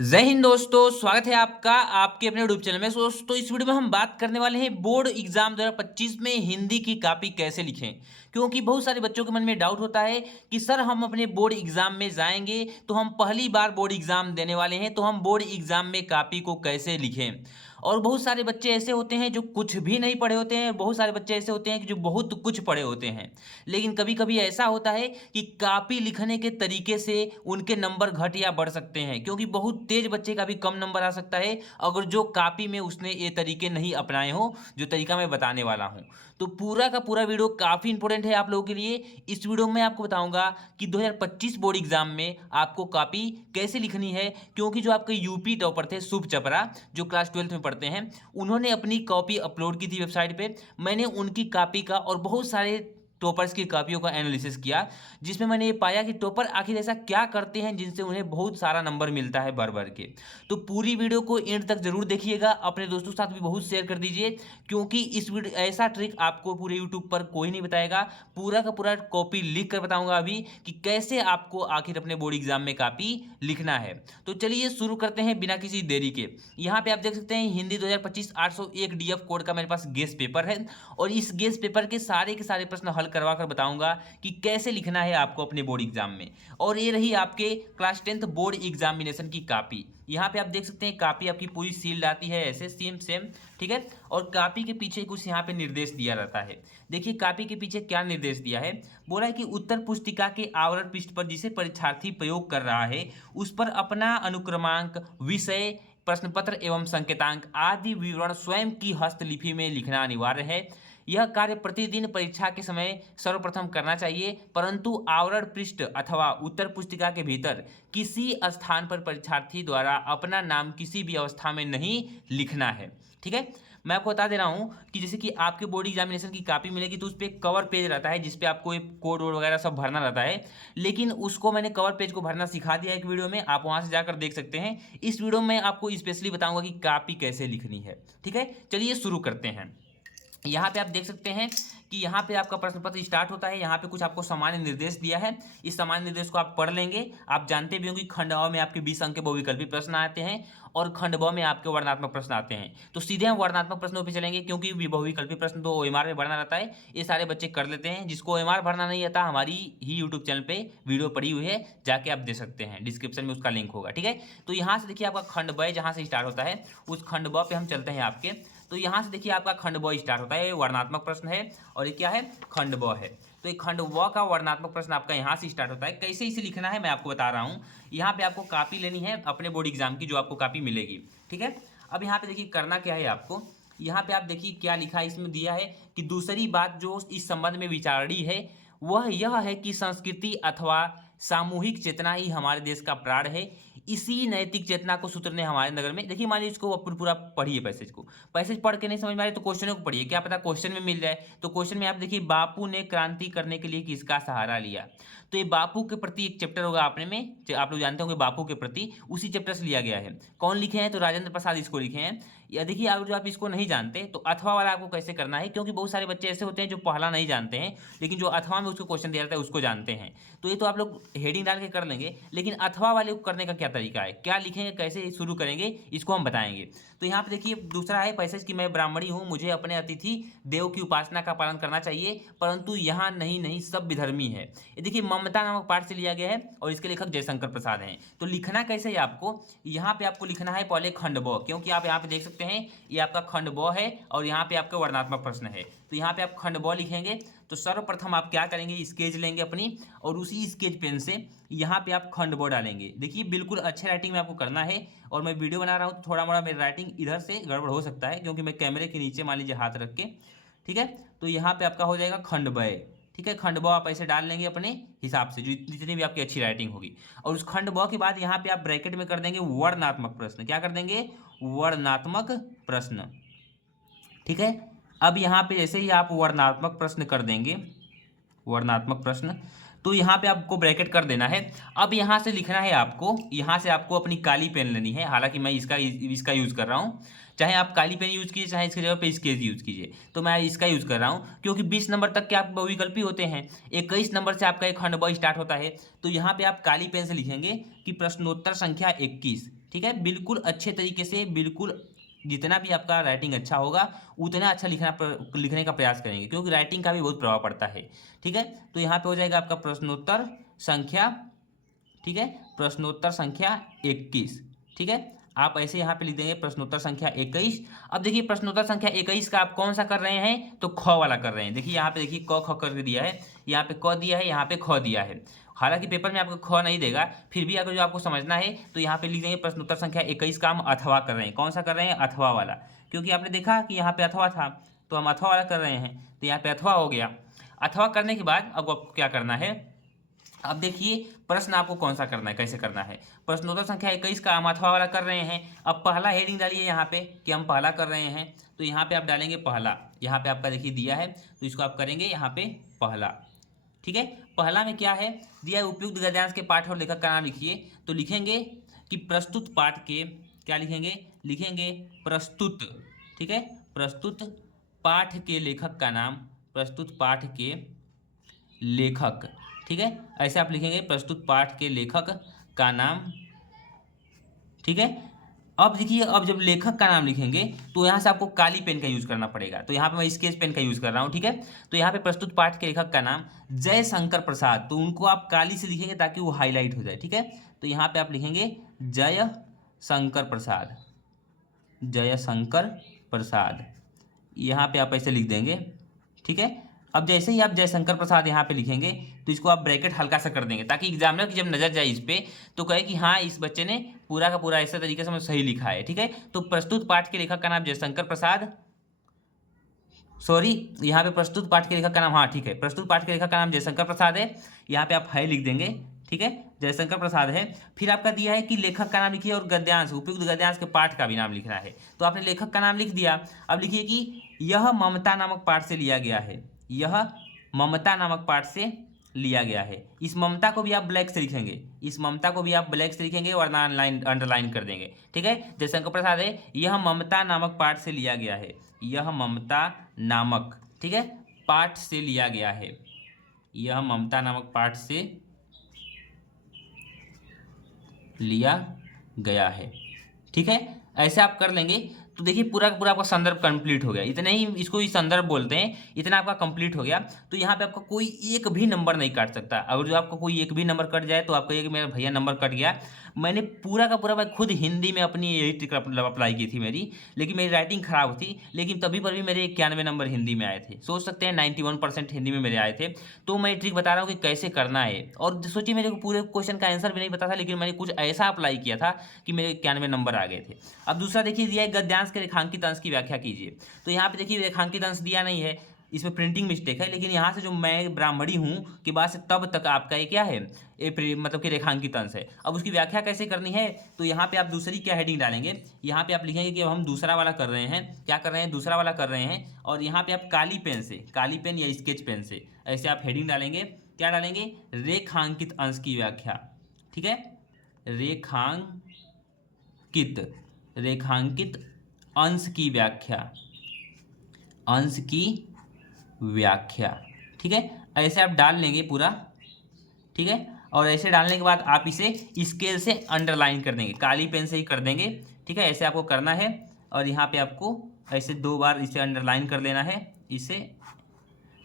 जय हिंद दोस्तों, स्वागत है आपका आपके अपने यूट्यूब चैनल में। दोस्तों इस वीडियो में हम बात करने वाले हैं बोर्ड एग्जाम 2025 में हिंदी की कॉपी कैसे लिखें। क्योंकि बहुत सारे बच्चों के मन में डाउट होता है कि सर हम अपने बोर्ड एग्जाम में जाएंगे तो हम पहली बार बोर्ड एग्जाम देने वाले हैं, तो हम बोर्ड एग्जाम में कॉपी को कैसे लिखें। और बहुत सारे बच्चे ऐसे होते हैं जो कुछ भी नहीं पढ़े होते हैं, बहुत सारे बच्चे ऐसे होते हैं कि जो बहुत कुछ पढ़े होते हैं। लेकिन कभी कभी ऐसा होता है कि कॉपी लिखने के तरीके से उनके नंबर घट या बढ़ सकते हैं, क्योंकि बहुत तेज बच्चे का भी कम नंबर आ सकता है अगर जो कॉपी में उसने ये तरीके नहीं अपनाए हो जो तरीका मैं बताने वाला हूं। तो पूरा का पूरा वीडियो काफ़ी इंपॉर्टेंट है आप लोगों के लिए। इस वीडियो में आपको बताऊंगा कि 2025 बोर्ड एग्जाम में आपको कॉपी कैसे लिखनी है। क्योंकि जो आपके यूपी टॉपर थे शुभ चपरा, जो क्लास 12th में पढ़ते हैं, उन्होंने अपनी कॉपी अपलोड की थी वेबसाइट पे। मैंने उनकी कॉपी का और बहुत सारे टॉपर्स की कॉपियों का एनालिसिस किया, जिसमें मैंने ये पाया कि टॉपर आखिर ऐसा क्या करते हैं जिनसे उन्हें बहुत सारा नंबर मिलता है भर भर के। तो पूरी वीडियो को एंड तक जरूर देखिएगा, अपने दोस्तों के साथ भी बहुत शेयर कर दीजिए, क्योंकि इस वीडियो ऐसा ट्रिक आपको पूरे यूट्यूब पर कोई नहीं बताएगा। पूरा का पूरा कॉपी लिख कर बताऊंगा अभी कि कैसे आपको आखिर अपने बोर्ड एग्जाम में कॉपी लिखना है। तो चलिए शुरू करते हैं बिना किसी देरी के। यहाँ पे आप देख सकते हैं हिंदी 2025 801 डीएफ कोड का मेरे पास गेस पेपर है, और इस गेस पेपर के सारे प्रश्न हल करवा कर बताऊंगा कि कैसे लिखना है आपको अपने बोर्ड एग्जाम में। और ये रही आपके क्लास 10th बोर्ड एग्जामिनेशन की कॉपी। यहाँ पे आप देख सकते हैं कॉपी आपकी पूरी सील्ड आती है ऐसे सेम सेम, ठीक है। और कॉपी के पीछे कुछ यहाँ पे निर्देश दिया रहता है। देखिए कॉपी के पीछे क्या निर्देश दिया है। बोला है कि उत्तर पुस्तिका के आवरण पृष्ठ पर जिसे परीक्षार्थी प्रयोग कर रहा है उस पर अपना अनुक्रमांक, विषय, प्रश्न पत्र एवं संकेतांक आदि विवरण स्वयं की हस्तलिपि में लिखना अनिवार्य है। यह कार्य प्रतिदिन परीक्षा के समय सर्वप्रथम करना चाहिए, परंतु आवरण पृष्ठ अथवा उत्तर पुस्तिका के भीतर किसी स्थान पर परीक्षार्थी द्वारा अपना नाम किसी भी अवस्था में नहीं लिखना है। ठीक है, मैं आपको बता दे रहा हूं कि जैसे कि आपके बोर्ड एग्जामिनेशन की कॉपी मिलेगी तो उस पर कवर पेज रहता है जिसपे आपको एक कोड वोड वगैरह सब भरना रहता है। लेकिन उसको मैंने कवर पेज को भरना सिखा दिया एक वीडियो में, आप वहां से जाकर देख सकते हैं। इस वीडियो में आपको स्पेशली बताऊंगा कि कॉपी कैसे लिखनी है। ठीक है, चलिए शुरू करते हैं। यहाँ पे आप देख सकते हैं कि यहाँ पे आपका प्रश्न पत्र स्टार्ट होता है। यहाँ पे कुछ आपको सामान्य निर्देश दिया है, इस सामान्य निर्देश को आप पढ़ लेंगे। आप जानते भी होंगे कि खंड अ में आपके 20 अंक के बहुविकल्पी प्रश्न आते हैं और खंड ब में आपके वर्णनात्मक प्रश्न आते हैं। तो सीधे हम वर्णनात्मक प्रश्नों पे चलेंगे, क्योंकि बहुविकल्पी प्रश्न तो ओएमआर में भरना रहता है, ये सारे बच्चे कर लेते हैं। जिसको ओएमआर भरना नहीं आता, हमारी ही यूट्यूब चैनल पे वीडियो पड़ी हुई है, जाके आप दे सकते हैं, डिस्क्रिप्शन में उसका लिंक होगा। ठीक है, तो यहाँ से देखिए आपका खंड ब जहाँ से स्टार्ट होता है उस खंड ब पे हम चलते हैं आपके। तो यहाँ से देखिए आपका खंड ब स्टार्ट होता है, ये वर्णनात्मक प्रश्न है और ये क्या है, खंड ब है। तो ये खंड ब का वर्णनात्मक प्रश्न आपका यहाँ से स्टार्ट होता है। कैसे इसे लिखना है मैं आपको बता रहा हूँ। यहाँ पे आपको कॉपी लेनी है अपने बोर्ड एग्जाम की, जो आपको कॉपी मिलेगी। ठीक है, अब यहाँ पे देखिए करना क्या है आपको। यहाँ पे आप देखिए क्या लिखा है, इसमें दिया है कि दूसरी बात जो इस संबंध में विचारणीय है वह यह है कि संस्कृति अथवा सामूहिक चेतना ही हमारे देश का प्राण है। इसी नैतिक चेतना को सूत्र ने हमारे नगर में, देखिए मान लीजिए इसको अपन पूरा पढ़िए पैसेज को। पैसेज पढ़ के नहीं समझ में आ रही तो क्वेश्चनों को पढ़िए, क्या पता क्वेश्चन में मिल जाए। तो क्वेश्चन में आप देखिए बापू ने क्रांति करने के लिए किसका सहारा लिया। तो ये बापू के प्रति एक चैप्टर होगा आपने में, आप लोग जानते होंगे बापू के प्रति, उसी चैप्टर से लिया गया है। कौन लिखे हैं, तो राजेंद्र प्रसाद इसको लिखे हैं। या देखिए अगर जो आप इसको नहीं जानते तो अथवा वाला आपको कैसे करना है, क्योंकि बहुत सारे बच्चे ऐसे होते हैं जो पहला नहीं जानते हैं लेकिन जो अथवा में उसको क्वेश्चन दिया जाता है उसको जानते हैं। तो ये तो आप लोग हेडिंग डाल के कर लेंगे, लेकिन अथवा वाले को करने का क्या तरीका है, क्या लिखेंगे, कैसे शुरू करेंगे, इसको हम बताएंगे। तो यहाँ पे देखिए दूसरा है पैसेज कि मैं ब्राह्मणी हूँ, मुझे अपने अतिथि देव की उपासना का पालन करना चाहिए, परंतु यहाँ नहीं नहीं सब विधर्मी है। ये देखिए ममता नामक पाठ से लिया गया है और इसके लेखक जयशंकर प्रसाद हैं। तो लिखना कैसे है आपको, यहाँ पे आपको लिखना है पहले खंड ब, क्योंकि आप यहाँ पे देख सकते हैं ये आपका खंड ब है और यहाँ पे आपका वर्णनात्मक प्रश्न है। तो यहाँ पे आप खंड ब लिखेंगे। तो सर्वप्रथम आप क्या करेंगे, स्केच लेंगे अपनी और उसी स्केच पेन से यहाँ पे आप खंड ब डालेंगे। देखिए बिल्कुल अच्छे राइटिंग में आपको करना है, और मैं वीडियो बना रहा हूँ तो थोड़ा मोड़ा मेरी राइटिंग इधर से गड़बड़ हो सकता है क्योंकि मैं कैमरे के नीचे मान लीजिए हाथ रख के। ठीक है, तो यहाँ पे आपका हो जाएगा खंड ब। ठीक है, खंड ब आप ऐसे डाल लेंगे अपने हिसाब से, जो जितनी भी आपकी अच्छी राइटिंग होगी। और उस खंड ब के बाद यहाँ पे आप ब्रैकेट में कर देंगे वर्णनात्मक प्रश्न। क्या कर देंगे, वर्णनात्मक प्रश्न। ठीक है, अब यहाँ पे जैसे ही आप वर्णनात्मक प्रश्न कर देंगे, वर्णनात्मक प्रश्न, तो यहाँ पे आपको ब्रैकेट कर देना है। अब यहाँ से लिखना है आपको, यहाँ से आपको अपनी काली पेन लेनी है। हालांकि मैं इसका यूज़ कर रहा हूँ, चाहे आप काली पेन यूज़ कीजिए चाहे इसकी जगह पे स्केच यूज़ कीजिए। तो मैं इसका यूज़ कर रहा हूँ क्योंकि 20 नंबर तक के आप बहुविकल्पी होते हैं, 21 नंबर से आपका एक खंड ब स्टार्ट होता है। तो यहाँ पे आप काली पेन से लिखेंगे कि प्रश्नोत्तर संख्या 21। ठीक है, बिल्कुल अच्छे तरीके से, बिल्कुल जितना भी आपका राइटिंग अच्छा होगा उतना अच्छा लिखने का प्रयास करेंगे, क्योंकि राइटिंग का भी बहुत प्रभाव पड़ता है। ठीक है, तो यहाँ पे हो जाएगा आपका प्रश्नोत्तर संख्या, ठीक है, प्रश्नोत्तर संख्या 21। ठीक है, आप ऐसे यहाँ पे लिख देंगे प्रश्नोत्तर संख्या 21। अब देखिए प्रश्नोत्तर संख्या 21 का आप कौन सा कर रहे हैं, तो ख वाला कर रहे हैं। देखिए यहाँ पे देखिए क ख कर दिया है, यहाँ पे क दिया है, यहाँ पे ख दिया है। हालांकि पेपर में आपको ख नहीं देगा, फिर भी अगर जो आपको समझना है तो यहाँ पे लिख देंगे प्रश्नोत्तर संख्या 21 का हम अथवा कर रहे हैं। कौन सा कर रहे हैं, अथवा वाला, क्योंकि आपने देखा कि यहाँ पे अथवा था तो हम अथवा वाला कर रहे हैं, तो यहाँ पे अथवा हो गया। अथवा करने के बाद अब आपको क्या करना है, अब देखिए प्रश्न आपको कौन सा करना है, कैसे करना है। प्रश्नोत्तर संख्या 21 का हम अथवा वाला कर रहे हैं। अब पहला हेडिंग डालिए यहाँ पे कि हम पहला कर रहे हैं, तो यहाँ पे आप डालेंगे पहला। यहाँ पे आपका देखिए दिया है, तो इसको आप करेंगे यहाँ पे पहला। ठीक है, पहला में क्या है दिया है, उपयुक्त गद्यांश के पाठ और लेखक का नाम लिखिए। तो लिखेंगे कि प्रस्तुत पाठ के, क्या लिखेंगे, लिखेंगे प्रस्तुत, ठीक है, प्रस्तुत पाठ के लेखक का नाम, प्रस्तुत पाठ के लेखक। ठीक है, ऐसे आप लिखेंगे प्रस्तुत पाठ के लेखक का नाम। ठीक है, अब देखिए अब जब लेखक का नाम लिखेंगे तो यहाँ से आपको काली पेन का यूज करना पड़ेगा, तो यहाँ पे मैं स्केच पेन का यूज कर रहा हूँ। ठीक है, तो यहाँ पे प्रस्तुत पाठ के लेखक का नाम जयशंकर प्रसाद, तो उनको आप काली से लिखेंगे ताकि वो हाईलाइट हो जाए। ठीक है, तो यहाँ पे आप लिखेंगे जयशंकर प्रसाद, जयशंकर प्रसाद, यहाँ पे आप ऐसे लिख देंगे। ठीक है, अब जैसे ही आप जयशंकर प्रसाद यहाँ पे लिखेंगे तो इसको आप ब्रैकेट हल्का सा कर देंगे, ताकि एग्जामिनर की जब नजर जाए इस पे तो कहे कि हाँ इस बच्चे ने पूरा का पूरा ऐसे तरीके से सही लिखा है। ठीक है, तो प्रस्तुत पाठ के लेखक का नाम जयशंकर प्रसाद, सॉरी यहाँ पे प्रस्तुत पाठ के लेखक का नाम, हाँ ठीक है, प्रस्तुत पाठ के लेखक का नाम जयशंकर प्रसाद है। यहाँ पे आप है लिख देंगे। ठीक है, जयशंकर प्रसाद है। फिर आपका दिया है कि लेखक का नाम लिखिए और गद्यांश, उपयुक्त गद्यांश के पाठ का भी नाम लिखना है। तो आपने लेखक का नाम लिख दिया। अब लिखिए कि यह ममता नामक पाठ से लिया गया है, यह ममता नामक पाठ से लिया गया है। इस ममता को भी आप ब्लैक से लिखेंगे, इस ममता को भी आप ब्लैक से लिखेंगे और अंडरलाइन कर देंगे। ठीक है, जयशंकर प्रसाद है, यह ममता नामक पाठ से लिया गया है, यह ममता नामक, ठीक है, पाठ से लिया गया है, यह ममता नामक पाठ से लिया गया है। ठीक है, ऐसे आप कर लेंगे तो देखिए पूरा का पूरा आपका संदर्भ कंप्लीट हो गया। इतने ही इसको ही संदर्भ बोलते हैं, इतना आपका कंप्लीट हो गया। तो यहाँ पे आपका कोई एक भी नंबर नहीं काट सकता। अगर जो आपका कोई एक भी नंबर कट जाए तो आपका ये कि मेरा भैया नंबर कट गया। मैंने पूरा का पूरा मैं खुद हिंदी में अपनी यही ट्रिक अप्लाई की थी मेरी, लेकिन मेरी राइटिंग खराब थी, लेकिन तभी पर भी मेरे 91 नंबर हिंदी में आए थे। सोच सकते हैं 91% हिंदी में मेरे आए थे। तो मैं ट्रिक बता रहा हूँ कि कैसे करना है। और सोचिए मेरे को पूरे क्वेश्चन का आंसर भी नहीं पता था, लेकिन मैंने कुछ ऐसा अप्लाई किया था कि मेरे 91 नंबर आ गए थे। अब दूसरा देखिए दिया है गद्यांश के रेखांकित अंश की व्याख्या कीजिए। तो यहाँ पे देखिए रेखांकित अंश दिया नहीं है, इसमें प्रिंटिंग मिस्टेक है, लेकिन यहाँ से जो मैं ब्राह्मणी हूँ कि बाद से तब तक आपका ये क्या है, ये मतलब कि रेखांकित अंश है। अब उसकी व्याख्या कैसे करनी है, तो यहाँ पे आप दूसरी क्या हेडिंग डालेंगे, यहाँ पे आप लिखेंगे कि अब हम दूसरा वाला कर रहे हैं, क्या कर रहे हैं, दूसरा वाला कर रहे हैं। और यहाँ पे आप काली पेन से, काली पेन या स्केच पेन से ऐसे आप हेडिंग डालेंगे, क्या डालेंगे, रेखांकित अंश की व्याख्या। ठीक है, रेखांकित अंश की व्याख्या, अंश की व्याख्या। ठीक है, ऐसे आप डाल लेंगे पूरा। ठीक है, और ऐसे डालने के बाद आप इसे स्केल से अंडरलाइन कर देंगे, काली पेन से ही कर देंगे। ठीक है, ऐसे आपको करना है और यहाँ पे आपको ऐसे 2 बार इसे अंडरलाइन कर लेना है इसे,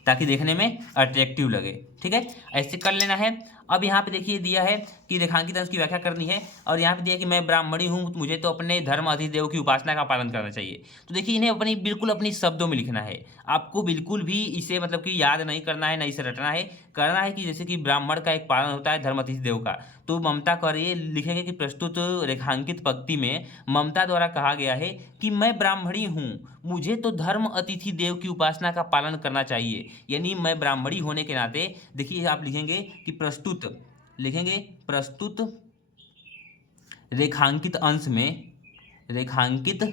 ताकि देखने में अट्रैक्टिव लगे। ठीक है, ऐसे कर लेना है। अब यहाँ पे देखिए दिया है कि रेखांकित अंश की व्याख्या करनी है, और यहाँ पे दिया है कि मैं ब्राह्मणी हूँ, मुझे तो अपने धर्म अधिदेव की उपासना का पालन करना चाहिए। तो देखिए इन्हें बिल्कुल अपनी शब्दों में लिखना है। आपको बिल्कुल भी इसे मतलब कि याद नहीं करना है, नहीं से रटना है। करना है कि जैसे कि ब्राह्मण का एक पालन होता है धर्म अतिथिदेव का, तो ममता कर ये लिखेंगे कि प्रस्तुत रेखांकित पंक्ति में ममता द्वारा कहा गया है कि मैं ब्राह्मणी हूँ, मुझे तो धर्म अतिथि देव की उपासना का पालन करना चाहिए। यानी मैं ब्राह्मणी होने के नाते देखिए आप लिखेंगे कि प्रस्तुत, लिखेंगे प्रस्तुत रेखांकित अंश में, रेखांकित,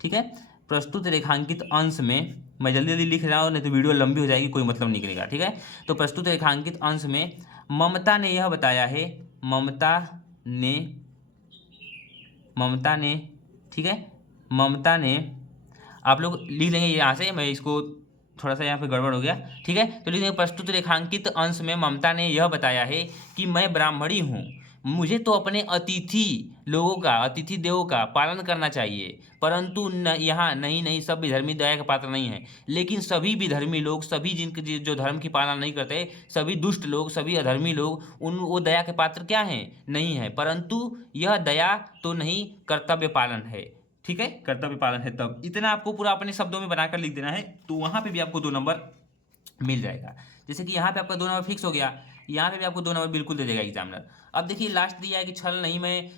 ठीक है, प्रस्तुत रेखांकित अंश में, मैं जल्दी जल्दी लिख रहा हूँ नहीं तो वीडियो लंबी हो जाएगी, कोई मतलब निकलेगा। ठीक है, तो प्रस्तुत रेखांकित अंश में ममता ने यह बताया है, ममता ने, ठीक है, ममता ने, आप लोग लिख लेंगे यहाँ से, मैं इसको थोड़ा सा यहाँ पे गड़बड़ हो गया। ठीक है, तो लिखेंगे प्रस्तुत रेखांकित अंश में ममता ने यह बताया है कि मैं ब्राह्मणी हूँ, मुझे तो अपने अतिथि लोगों का, अतिथि देवों का पालन करना चाहिए, परंतु यहाँ नहीं नहीं, सब विधर्मी दया के पात्र नहीं है। लेकिन सभी विधर्मी लोग, सभी जिनके जो धर्म की पालना नहीं करते, सभी दुष्ट लोग, सभी अधर्मी लोग, वो दया के पात्र क्या हैं? नहीं है। परंतु यह दया तो नहीं, कर्तव्य पालन है। ठीक है, कर्तव्य पालन है। तब इतना आपको पूरा अपने शब्दों में बनाकर लिख देना है, तो वहां पे भी आपको 2 नंबर मिल जाएगा। जैसे कि यहाँ पे आपका 2 नंबर फिक्स हो गया, यहाँ पे भी आपको 2 नंबर बिल्कुल दे देगा एग्जामिनर। अब देखिए लास्ट दिया है कि छल नहीं, मैं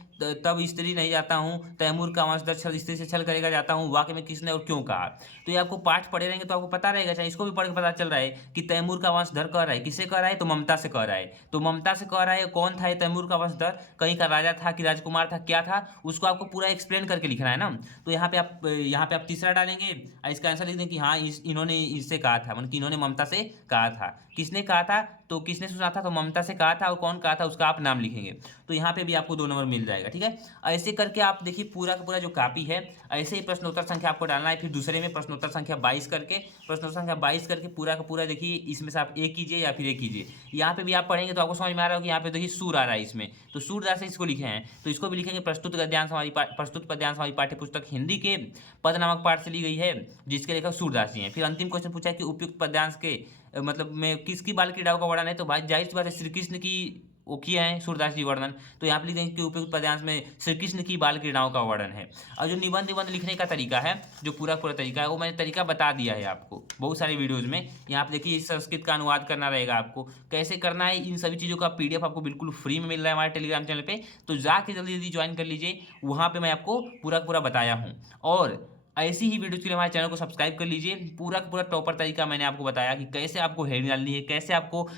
तब स्त्री नहीं जाता हूँ, तैमूर का वंशधर छल स्त्री से छल करेगा जाता हूँ, वाक्य में किसने और क्यों कहा। तो ये आपको पाठ पढ़े रहेंगे तो आपको पता रहेगा, चाहे इसको भी पढ़ के पता चल रहा है कि तैमूर का वंशधर कह रहा है, किससे कह रहा है? तो ममता से कह रहा है। तो ममता से कह रहा है, कौन था ये तैमूर का वंशधर? कहीं का राजा था कि राजकुमार था, क्या था? उसको आपको पूरा एक्सप्लेन करके लिखना है ना। तो यहाँ पे आप तीसरा डालेंगे और इसका आंसर लिख दें कि हाँ इन्होंने इससे कहा था, मतलब कि इन्होंने ममता से कहा था। किसने कहा था? तो किसने सुना था? तो ममता से कहा था। और कौन कहा था उसका आप नाम लिखेंगे। तो यहाँ पे भी आपको 2 नंबर मिल जाएगा। ठीक है, ऐसे करके आप देखिए पूरा का पूरा जो कॉपी है, ऐसे ही प्रश्नोत्तर संख्या आपको डालना है। फिर दूसरे में प्रश्नोत्तर संख्या 22 करके, प्रश्नोत्तर संख्या 22 करके पूरा का पूरा देखिए, इसमें से आप ए कीजिए या फिर ए कीजिए। यहाँ पे भी आप पढ़ेंगे तो आपको समझ में आ रहा होगा कि यहाँ पे देखिए सूर आ रहा है इसमें, तो सूरदास से इसको लिखे हैं। तो इसको भी लिखेंगे प्रस्तुत गद्यांश हमारी पाठ्य पुस्तक हिंदी के पद नामक पाठ से ली गई है, जिसके लेखक सूरदास जी हैं। फिर अंतिम क्वेश्चन पूछा कि उपयुक्त पद्यांश के मतलब में किसकी बाल क्रीड़ाओं का वर्णन है? तो भाई जाहिर सी बात है श्री कृष्ण की वो किया है सूरदास जी वर्णन। तो यहाँ पे लिख देंगे कि उपयुक्त पद्यांश में श्री कृष्ण की बाल क्रीड़ाओं का वर्णन है। और जो निबंध लिखने का तरीका है, जो पूरा तरीका है, वो मैंने तरीका बता दिया है आपको बहुत सारे वीडियोज में। यहाँ पे देखिए संस्कृत का अनुवाद करना रहेगा आपको, कैसे करना है, इन सभी चीज़ों का PDF आपको बिल्कुल फ्री में मिल रहा है हमारे टेलीग्राम चैनल पर। तो जाके जल्दी जल्दी ज्वाइन कर लीजिए, वहाँ पर मैं आपको पूरा बताया हूँ। और ऐसी ही वीडियोज़ के लिए हमारे चैनल को सब्सक्राइब कर लीजिए। पूरा का पूरा टॉपर तरीका मैंने आपको बताया कि कैसे आपको हेडिंग डालनी है, कैसे आपको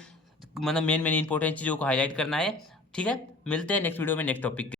मतलब मेन इंपॉर्टेंट चीज़ों को हाईलाइट करना है। ठीक है, मिलते हैं नेक्स्ट वीडियो में नेक्स्ट टॉपिक के